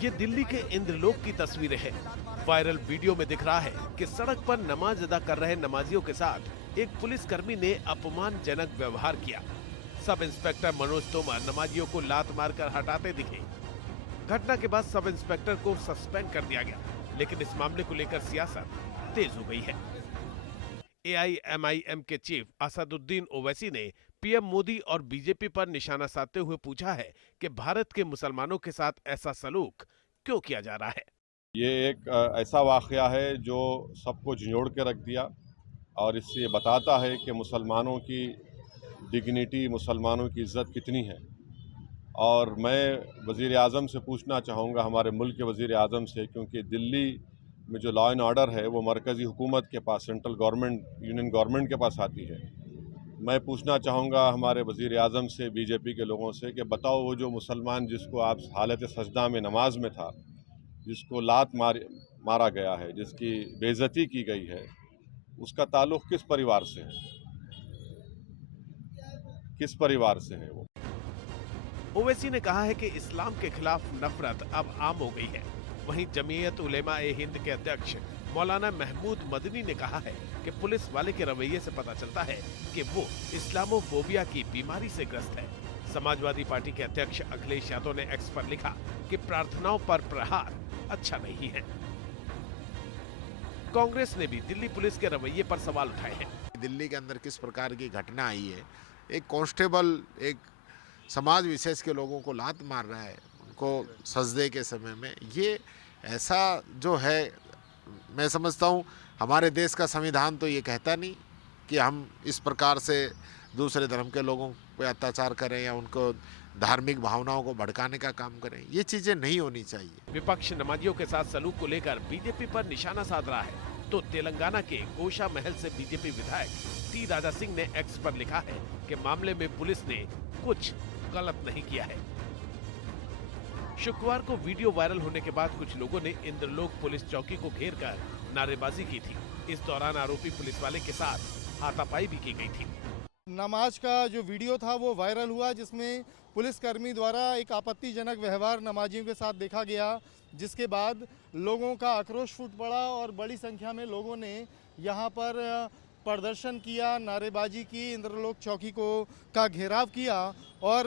ये दिल्ली के इंद्रलोक की तस्वीरें हैं। वायरल वीडियो में दिख रहा है कि सड़क पर नमाज अदा कर रहे नमाजियों के साथ एक पुलिसकर्मी ने अपमानजनक व्यवहार किया। सब इंस्पेक्टर मनोज तोमर नमाजियों को लात मारकर हटाते दिखे। घटना के बाद सब इंस्पेक्टर को सस्पेंड कर दिया गया, लेकिन इस मामले को लेकर सियासत तेज हो गई है। AIMIM के चीफ असदुद्दीन ओवैसी ने पीएम मोदी और बीजेपी पर निशाना साधते हुए पूछा है कि भारत के मुसलमानों के साथ ऐसा सलूक क्यों किया जा रहा है। ये एक ऐसा वाकया है जो सबको झंझोड़ के रख दिया और इससे ये बताता है कि मुसलमानों की डिग्निटी, मुसलमानों की इज्जत कितनी है। और मैं वज़ीर आज़म से पूछना चाहूँगा, हमारे मुल्क के वज़ीर आज़म से, क्योंकि दिल्ली में जो लॉ एंड ऑर्डर है वो मरकज़ी हुकूमत के पास, सेंट्रल गवर्नमेंट, यूनियन गवर्नमेंट के पास आती है। मैं पूछना चाहूँगा हमारे वज़ीर आज़म से, बीजेपी के लोगों से, कि बताओ वो जो मुसलमान जिसको आप हालत सजदा में नमाज में था, जिसको लात मारा गया है, जिसकी बेइज्जती की गई है, उसका ताल्लुक़ किस परिवार से है, किस परिवार से है वो। ओवैसी ने कहा है कि इस्लाम के खिलाफ नफरत अब आम हो गई है। वहीं जमीयत उलेमा-ए-हिंद के अध्यक्ष मौलाना महमूद मदनी ने कहा है कि पुलिस वाले के रवैये से पता चलता है कि वो इस्लामोफोबिया की बीमारी से ग्रस्त है। समाजवादी पार्टी के अध्यक्ष अखिलेश यादव ने एक्स पर लिखा कि प्रार्थनाओं पर प्रहार अच्छा नहीं है। कांग्रेस ने भी दिल्ली पुलिस के रवैये पर सवाल उठाए हैं। दिल्ली के अंदर किस प्रकार की घटना आई है, एक कांस्टेबल एक समाज विशेष के लोगों को लात मार रहा है उनको सजदे के समय में, ये ऐसा जो है, मैं समझता हूँ हमारे देश का संविधान तो ये कहता नहीं कि हम इस प्रकार से दूसरे धर्म के लोगों पे अत्याचार करें या उनको धार्मिक भावनाओं को भड़काने का काम करें। ये चीजें नहीं होनी चाहिए। विपक्ष नमाजियों के साथ सलूक को लेकर बीजेपी पर निशाना साध रहा है, तो तेलंगाना के गोशा महल से बीजेपी विधायक टी राजा सिंह ने एक्स पर लिखा है कि मामले में पुलिस ने कुछ गलत नहीं किया है। शुक्रवार को वीडियो वायरल होने के बाद कुछ लोगों ने इंद्रलोक पुलिस चौकी को घेरकर नारेबाजी की थी। इस दौरान आरोपी पुलिस वाले के साथ हाथापाई भी की गई थी। नमाज का जो वीडियो था वो वायरल हुआ, जिसमें पुलिसकर्मी द्वारा एक आपत्तिजनक व्यवहार नमाजियों के साथ देखा गया, जिसके बाद लोगों का आक्रोश फूट पड़ा और बड़ी संख्या में लोगों ने यहाँ पर प्रदर्शन किया, नारेबाजी की, इंद्रलोक चौकी का घेराव किया। और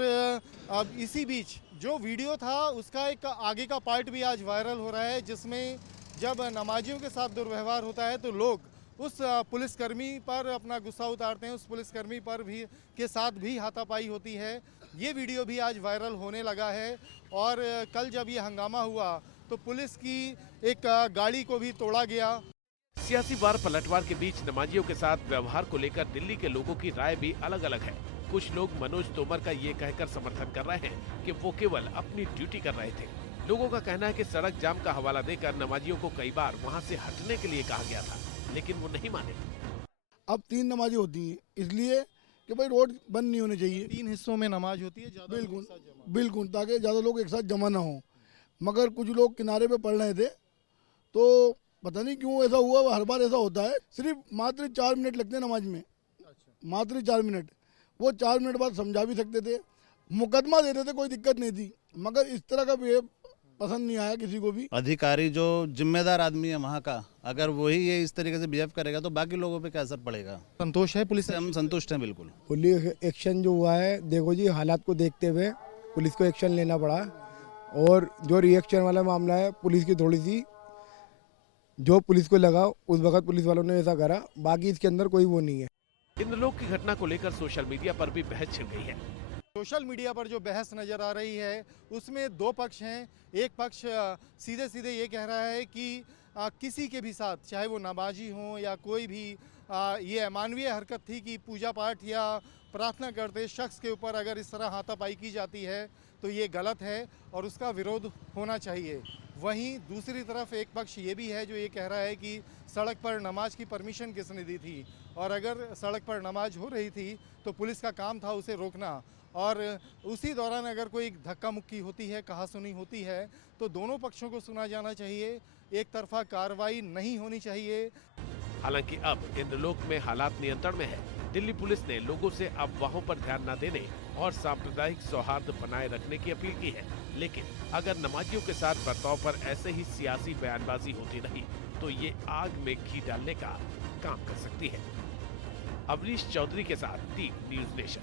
अब इसी बीच जो वीडियो था उसका एक आगे का पार्ट भी आज वायरल हो रहा है, जिसमें जब नमाजियों के साथ दुर्व्यवहार होता है तो लोग उस पुलिसकर्मी पर अपना गुस्सा उतारते हैं, उस पुलिसकर्मी पर भी के साथ भी हाथापाई होती है। ये वीडियो भी आज वायरल होने लगा है। और कल जब ये हंगामा हुआ तो पुलिस की एक गाड़ी को भी तोड़ा गया। सियासी वार पलटवार के बीच नमाजियों के साथ व्यवहार को लेकर दिल्ली के लोगों की राय भी अलग अलग है। कुछ लोग मनोज तोमर का ये कहकर समर्थन कर रहे हैं कि वो केवल अपनी ड्यूटी कर रहे थे। लोगों का कहना है कि सड़क जाम का हवाला देकर नमाजियों को कई बार वहां से हटने के लिए कहा गया था, लेकिन वो नहीं माने। अब 3 नमाजें होती हैं, इसलिए कि भाई रोड बंद नहीं होने चाहिए। 3 हिस्सों में नमाज होती है, ज़्यादा बिल्कुल बिल्कुल, ताकि ज़्यादा लोग एक साथ जमा ना हो। मगर कुछ लोग किनारे पे पढ़ रहे थे, तो पता नहीं क्यों ऐसा हुआ। हर बार ऐसा होता है। सिर्फ मात्र 4 मिनट लगते हैं नमाज में, मात्र 4 मिनट। वो 4 मिनट बाद समझा भी सकते थे, मुकदमा देते थे, कोई दिक्कत नहीं थी। मगर इस तरह का बिहेव पसंद नहीं आया किसी को भी। अधिकारी जो जिम्मेदार आदमी है वहाँ का, अगर वही ये इस तरीके से बिहेव करेगा तो बाकी लोगों पे क्या असर पड़ेगा। संतोष है पुलिस से? हम संतुष्ट हैं बिल्कुल। पुलिस एक्शन जो हुआ है, देखो जी, हालात को देखते हुए पुलिस को एक्शन लेना पड़ा। और जो रिएक्शन वाला मामला है, पुलिस की थोड़ी सी जो पुलिस को लगा उस वक्त पुलिस वालों ने ऐसा करा, बाकी इसके अंदर कोई वो नहीं है। इंद्रलोक की घटना को लेकर सोशल मीडिया पर भी बहस छिड़ गई है। सोशल मीडिया पर जो बहस नजर आ रही है उसमें 2 पक्ष हैं। एक पक्ष सीधे सीधे ये कह रहा है कि किसी के भी साथ, चाहे वो नमाजी हो या कोई भी, ये अमानवीय हरकत थी कि पूजा पाठ या प्रार्थना करते शख्स के ऊपर अगर इस तरह हाथापाई की जाती है तो ये गलत है और उसका विरोध होना चाहिए। वहीं दूसरी तरफ एक पक्ष ये भी है जो ये कह रहा है कि सड़क पर नमाज की परमिशन किसने दी थी, और अगर सड़क पर नमाज हो रही थी तो पुलिस का काम था उसे रोकना, और उसी दौरान अगर कोई धक्का मुक्की होती है, कहासुनी होती है, तो दोनों पक्षों को सुना जाना चाहिए। एक तरफा कार्रवाई नहीं होनी चाहिए। हालांकि अब इंद्रलोक में हालात नियंत्रण में है। दिल्ली पुलिस ने लोगों से अफवाहों पर ध्यान न देने और सांप्रदायिक सौहार्द बनाए रखने की अपील की है। लेकिन अगर नमाजियों के साथ बर्ताव पर ऐसे ही सियासी बयानबाजी होती रही तो ये आग में घी डालने का काम कर सकती है। अवनीश चौधरी के साथ टीम न्यूज़ नेशन।